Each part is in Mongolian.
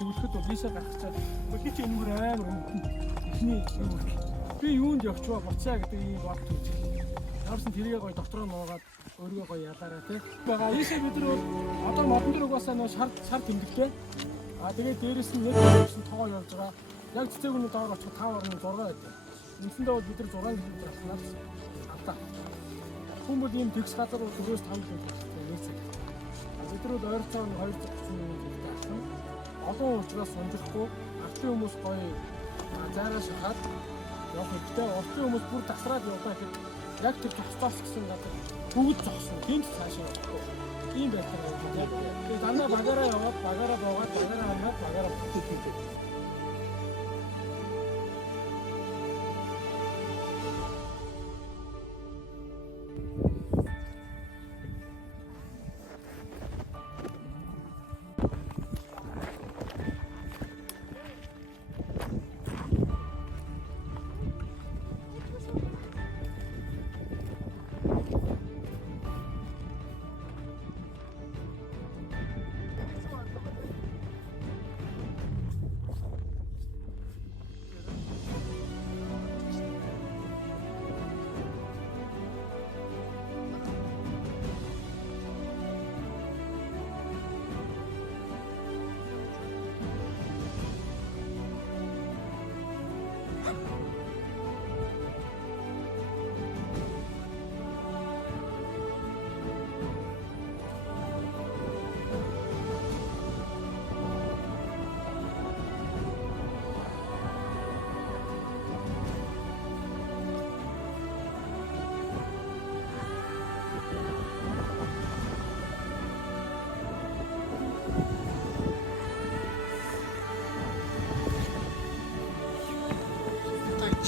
зөвлөхөд бол виза гарах чад. Би ч энэ мөр амар өнгөнд ихний юу. Би юунд явчихваа буцаа гэдэг ийм бодол үүсгэн. Яарсан тэргээ гоё дотроо нуугаад өөрийгөө гоё ялаараа тий. Бага ийшээ бид нар одоо модон дээр угаасаа нөө шар тэмдэглээ. Тэгээд дээрэс нь нэг гэсэн тоо явж байгаа. Яг цэцэгний доор очих 5.6 байдаг. Үндсэндээ бол бид нар 6 км авснаас автаа. Хүмүүс ийм тэгс газар бол 4-5 км нээцээ. Бид нар ойролцоогоор 230 минут авсан. Олон учраас унжихгүй артын хүмүүс гоё зайраа шахаад явах хэрэгтэй. Уртын хүмүүс бүр тасраад яваа гэхэд яг тэр тусдаас гэсэн газар бүгд зогсон. Гинт цаашаа явахгүй. Ийм байдлаар байна. Тэгээд дандаа багаараа яваад багаараа буугаад багаараа хамаад багаараа бүтээдэг.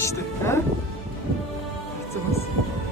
İşte. Ha? Gitsin.